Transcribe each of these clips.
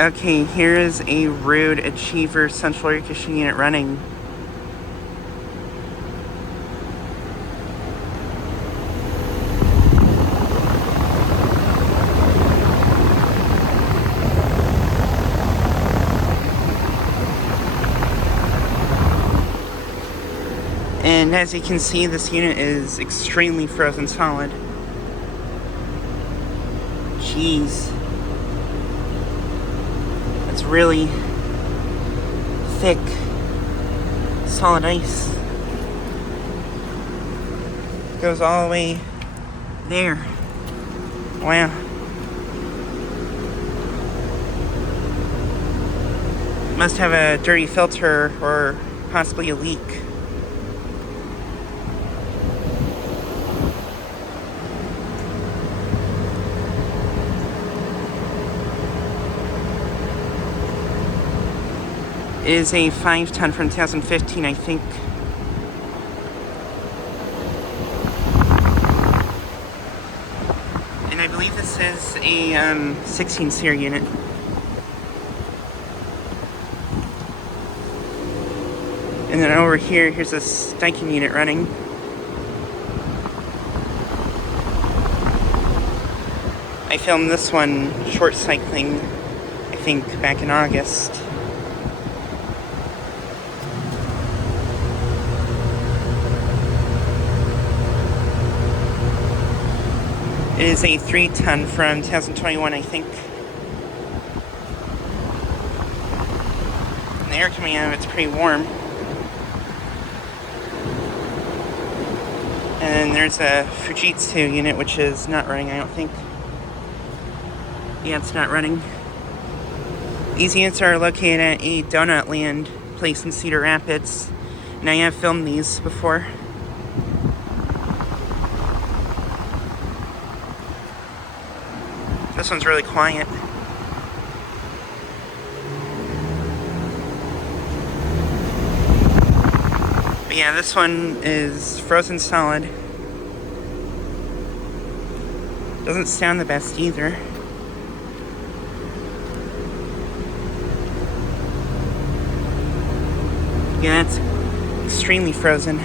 Okay, here is a Ruud Achiever central air conditioning unit running. And as you can see, this unit is extremely frozen solid. Jeez. It's really thick, solid ice. Goes all the way there. Wow. Must have a dirty filter or possibly a leak. It is a 5-ton from 2015, I think. And I believe this is a 16 SEER unit. And then over here, here's a Daikin unit running. I filmed this one short cycling, I think, back in August. It is a 3-ton from 2021, I think. And the air coming out of it's pretty warm. And then there's a Fujitsu unit, which is not running, I don't think. Yeah, it's not running. These units are located at a Donutland place in Cedar Rapids. And I have filmed these before. This one's really quiet. But yeah, this one is frozen solid. Doesn't sound the best either. Yeah, it's extremely frozen.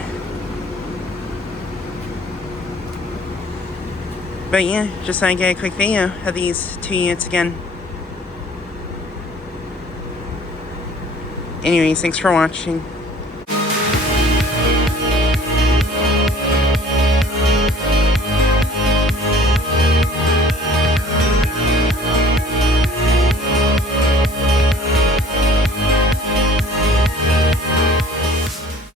But yeah, just thought I'd get a quick video of these two units again. Anyways, thanks for watching.